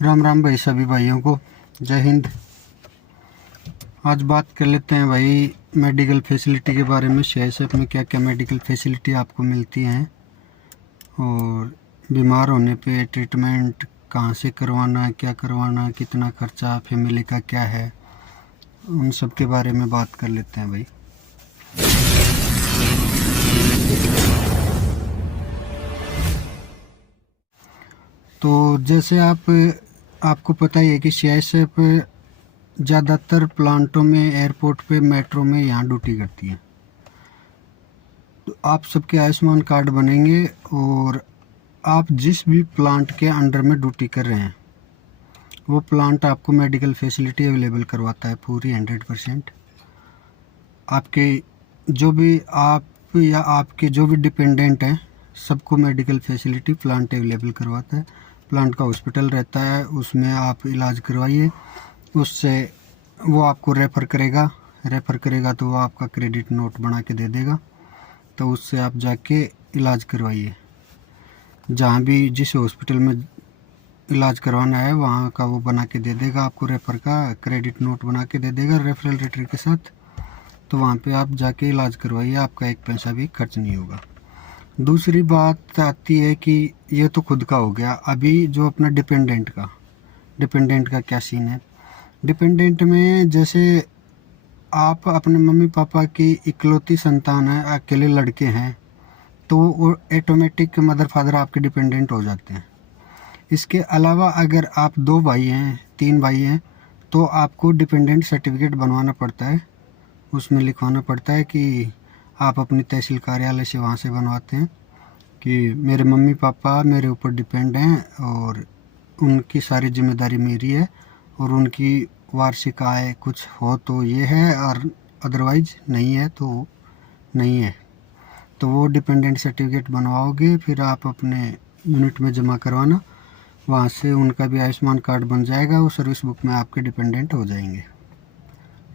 राम राम भाई, सभी भाइयों को जय हिंद। आज बात कर लेते हैं भाई मेडिकल फैसिलिटी के बारे में। सीआईएसएफ में क्या क्या मेडिकल फैसिलिटी आपको मिलती हैं और बीमार होने पे ट्रीटमेंट कहाँ से करवाना, क्या करवाना, कितना खर्चा फैमिली का क्या है, उन सब के बारे में बात कर लेते हैं भाई। तो जैसे आपको पता ही है कि सीआईएसएफ ज़्यादातर प्लांटों में, एयरपोर्ट पे, मेट्रो में यहाँ ड्यूटी करती है। तो आप सबके आयुष्मान कार्ड बनेंगे और आप जिस भी प्लांट के अंडर में ड्यूटी कर रहे हैं वो प्लांट आपको मेडिकल फैसिलिटी अवेलेबल करवाता है पूरी 100%। आपके जो भी आप या आपके जो भी डिपेंडेंट हैं सबको मेडिकल फैसिलिटी प्लांट अवेलेबल करवाता है। प्लांट का हॉस्पिटल रहता है, उसमें आप इलाज करवाइए, उससे वो आपको रेफ़र करेगा तो वो आपका क्रेडिट नोट बना के दे देगा। तो उससे आप जाके इलाज करवाइए, जहाँ भी जिस हॉस्पिटल में इलाज करवाना है वहाँ का वो बना के दे देगा आपको, रेफ़र का क्रेडिट नोट बना के दे देगा रेफरल लेटर के साथ। तो वहाँ पे आप जाके इलाज करवाइए, आपका एक पैसा भी खर्च नहीं होगा। दूसरी बात आती है कि ये तो खुद का हो गया। अभी जो अपना डिपेंडेंट का क्या सीन है। डिपेंडेंट में जैसे आप अपने मम्मी पापा की इकलौती संतान है, अकेले लड़के हैं, तो वो ऑटोमेटिक मदर फादर आपके डिपेंडेंट हो जाते हैं। इसके अलावा अगर आप 2 भाई हैं, 3 भाई हैं, तो आपको डिपेंडेंट सर्टिफिकेट बनवाना पड़ता है। उसमें लिखवाना पड़ता है कि आप अपनी तहसील कार्यालय से वहाँ से बनवाते हैं कि मेरे मम्मी पापा मेरे ऊपर डिपेंड हैं और उनकी सारी जिम्मेदारी मेरी है, और उनकी वार्षिक आय कुछ हो तो ये है और अदरवाइज नहीं है तो नहीं है। तो वो डिपेंडेंट सर्टिफिकेट बनवाओगे, फिर आप अपने यूनिट में जमा करवाना, वहाँ से उनका भी आयुष्मान कार्ड बन जाएगा, वो सर्विस बुक में आपके डिपेंडेंट हो जाएंगे।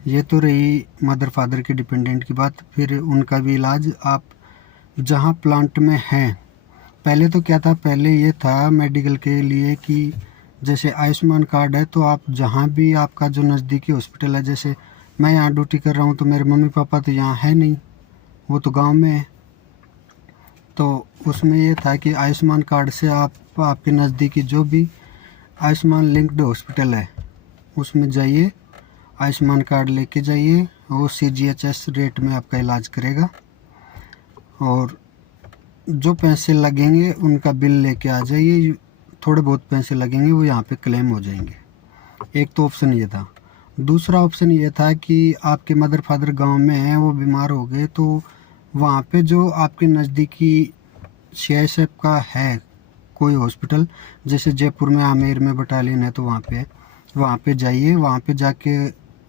ये तो रही मदर फादर के डिपेंडेंट की बात। फिर उनका भी इलाज आप जहाँ प्लांट में हैं, पहले तो क्या था, पहले ये था मेडिकल के लिए कि जैसे आयुष्मान कार्ड है तो आप जहाँ भी आपका जो नज़दीकी हॉस्पिटल है, जैसे मैं यहाँ ड्यूटी कर रहा हूँ तो मेरे मम्मी पापा तो यहाँ है नहीं, वो तो गांव में है। तो उसमें ये था कि आयुष्मान कार्ड से आप आपके नज़दीकी जो भी आयुष्मान लिंक्ड हॉस्पिटल है उसमें जाइए, आयुष्मान कार्ड लेके जाइए, वो CGHS रेट में आपका इलाज करेगा और जो पैसे लगेंगे उनका बिल लेके आ जाइए। थोड़े बहुत पैसे लगेंगे वो यहाँ पे क्लेम हो जाएंगे। एक तो ऑप्शन ये था। दूसरा ऑप्शन ये था कि आपके मदर फादर गांव में हैं, वो बीमार हो गए, तो वहाँ पे जो आपके नज़दीकी CISF का है कोई हॉस्पिटल, जैसे जयपुर में आमेर में बटालियन है तो वहाँ पे जाइए। वहाँ पे जाके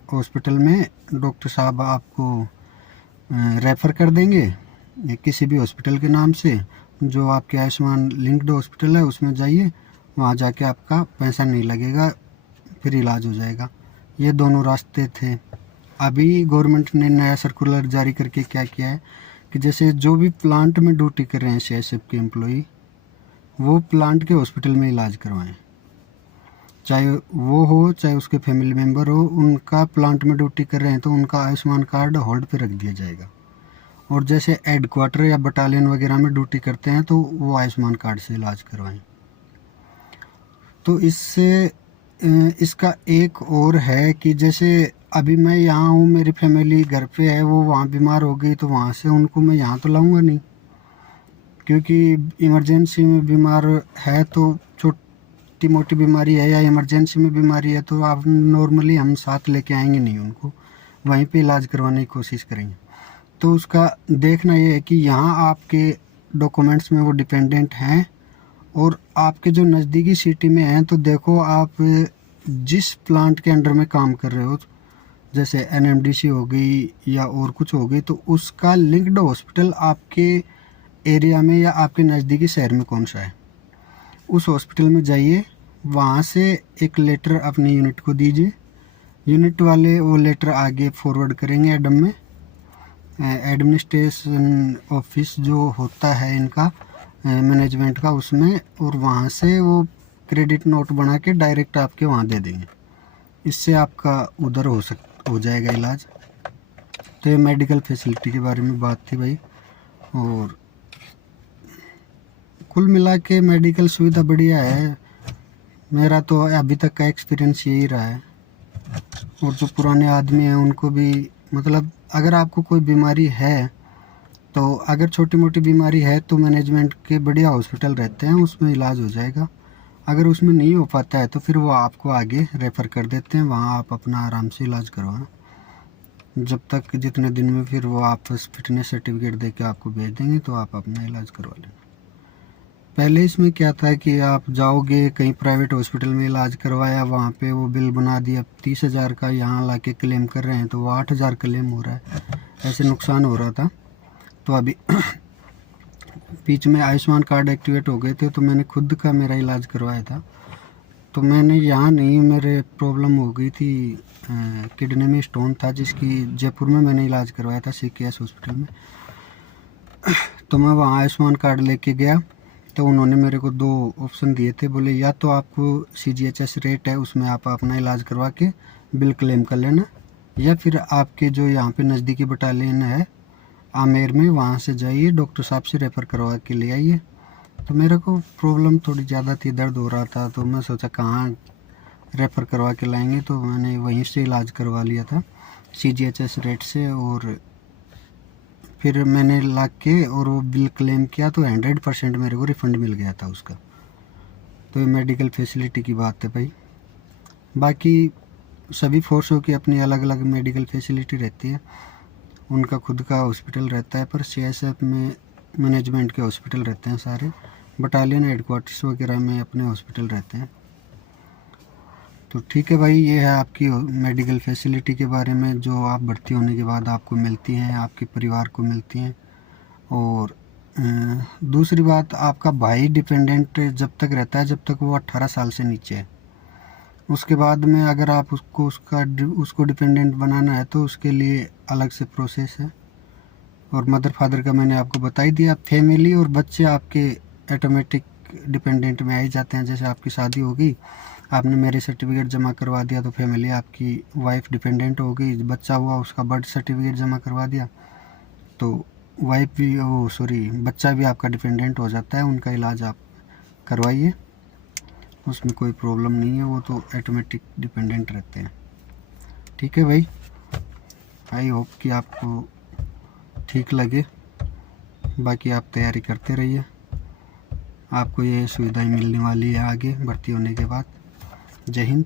हॉस्पिटल में डॉक्टर साहब आपको रेफ़र कर देंगे किसी भी हॉस्पिटल के नाम से, जो आपके आयुष्मान लिंक्ड हॉस्पिटल है उसमें जाइए, वहाँ जाके आपका पैसा नहीं लगेगा, फिर इलाज हो जाएगा। ये दोनों रास्ते थे। अभी गवर्नमेंट ने नया सर्कुलर जारी करके क्या किया है कि जैसे जो भी प्लांट में ड्यूटी कर रहे हैं CISF के एम्प्लॉई, वो प्लांट के हॉस्पिटल में इलाज करवाएं, चाहे वो हो चाहे उसके फैमिली मेम्बर हो। उनका प्लांट में ड्यूटी कर रहे हैं तो उनका आयुष्मान कार्ड होल्ड पे रख दिया जाएगा। और जैसे हेडक्वार्टर या बटालियन वगैरह में ड्यूटी करते हैं तो वो आयुष्मान कार्ड से इलाज करवाएं। तो इससे इसका एक और है कि जैसे अभी मैं यहाँ हूँ, मेरी फैमिली घर पे है, वो वहाँ बीमार हो गई तो वहाँ से उनको मैं यहाँ तो लाऊंगा नहीं, क्योंकि इमरजेंसी में बीमार है तो छोटी मोटी बीमारी है या इमरजेंसी में बीमारी है तो आप नॉर्मली हम साथ लेके आएंगे नहीं, उनको वहीं पे इलाज करवाने की कोशिश करेंगे। तो उसका देखना ये है कि यहाँ आपके डॉक्यूमेंट्स में वो डिपेंडेंट हैं और आपके जो नज़दीकी सिटी में हैं, तो देखो आप जिस प्लांट के अंडर में काम कर रहे हो, जैसे NMDC हो गई या और कुछ हो गई, तो उसका लिंक्ड हॉस्पिटल आपके एरिया में या आपके नज़दीकी शहर में कौन सा है, उस हॉस्पिटल में जाइए, वहाँ से एक लेटर अपनी यूनिट को दीजिए। यूनिट वाले वो लेटर आगे फॉरवर्ड करेंगे एडम में, एडमिनिस्ट्रेशन ऑफिस जो होता है इनका मैनेजमेंट का, उसमें, और वहाँ से वो क्रेडिट नोट बना के डायरेक्ट आपके वहाँ दे देंगे। इससे आपका उधर हो जाएगा इलाज। तो ये मेडिकल फैसिलिटी के बारे में बात थी भाई। और कुल मिला के मेडिकल सुविधा बढ़िया है। मेरा तो अभी तक का एक्सपीरियंस यही रहा है। और जो पुराने आदमी हैं उनको भी, मतलब अगर आपको कोई बीमारी है, तो अगर छोटी मोटी बीमारी है तो मैनेजमेंट के बढ़िया हॉस्पिटल रहते हैं, उसमें इलाज हो जाएगा। अगर उसमें नहीं हो पाता है तो फिर वो आपको आगे रेफ़र कर देते हैं, वहाँ आप अपना आराम से इलाज करवाना। जब तक जितने दिन में फिर वो आप फिटनेस सर्टिफिकेट दे के आपको भेज देंगे, तो आप अपना इलाज करवा लेना। पहले इसमें क्या था कि आप जाओगे कहीं प्राइवेट हॉस्पिटल में इलाज करवाया, वहाँ पे वो बिल बना दिया 30,000 का, यहाँ ला के क्लेम कर रहे हैं तो वो 8,000 क्लेम हो रहा है। ऐसे नुकसान हो रहा था। तो अभी बीच में आयुष्मान कार्ड एक्टिवेट हो गए थे, तो मैंने खुद का मेरा इलाज करवाया था। तो मैंने यहाँ नहीं, मेरे प्रॉब्लम हो गई थी, किडनी में स्टोन था, जिसकी जयपुर में मैंने इलाज करवाया था CKS हॉस्पिटल में। तो मैं वहाँ आयुष्मान कार्ड लेके गया, तो उन्होंने मेरे को 2 ऑप्शन दिए थे। बोले या तो आपको CGHS रेट है उसमें आप अपना इलाज करवा के बिल क्लेम कर लेना, या फिर आपके जो यहाँ पे नज़दीकी बटालियन है आमेर में, वहाँ से जाइए, डॉक्टर साहब से रेफ़र करवा के ले आइए। तो मेरे को प्रॉब्लम थोड़ी ज़्यादा थी, दर्द हो रहा था, तो मैं सोचा कहाँ रेफ़र करवा के लाएंगे, तो मैंने वहीं से इलाज करवा लिया था CGHS रेट से। और फिर मैंने ला के और वो बिल क्लेम किया, तो 100% मेरे को रिफ़ंड मिल गया था उसका। तो ये मेडिकल फैसिलिटी की बात है भाई। बाकी सभी फोर्सों की अपनी अलग अलग मेडिकल फैसिलिटी रहती है, उनका खुद का हॉस्पिटल रहता है। पर CSF में मैनेजमेंट के हॉस्पिटल रहते हैं सारे, बटालियन हेडक्वार्टर्स वगैरह में अपने हॉस्पिटल रहते हैं। तो ठीक है भाई, ये है आपकी मेडिकल फैसिलिटी के बारे में, जो आप भर्ती होने के बाद आपको मिलती हैं, आपके परिवार को मिलती हैं। और दूसरी बात, आपका भाई डिपेंडेंट जब तक रहता है जब तक वो 18 साल से नीचे है। उसके बाद में अगर आप उसको डिपेंडेंट बनाना है तो उसके लिए अलग से प्रोसेस है। और मदर फादर का मैंने आपको बता ही दिया। फैमिली और बच्चे आपके ऑटोमेटिक डिपेंडेंट में आ ही जाते हैं। जैसे आपकी शादी हो गई, आपने मैरिज सर्टिफिकेट जमा करवा दिया, तो फैमिली आपकी वाइफ डिपेंडेंट हो गई। बच्चा हुआ, उसका बर्थ सर्टिफिकेट जमा करवा दिया, तो वाइफ भी, बच्चा भी आपका डिपेंडेंट हो जाता है। उनका इलाज आप करवाइए, उसमें कोई प्रॉब्लम नहीं है, वो तो ऑटोमेटिक डिपेंडेंट रहते हैं। ठीक है भाई, आई होप कि आपको ठीक लगे। बाकी आप तैयारी करते रहिए, आपको ये सुविधाएं मिलने वाली है आगे भर्ती होने के बाद। जय हिंद।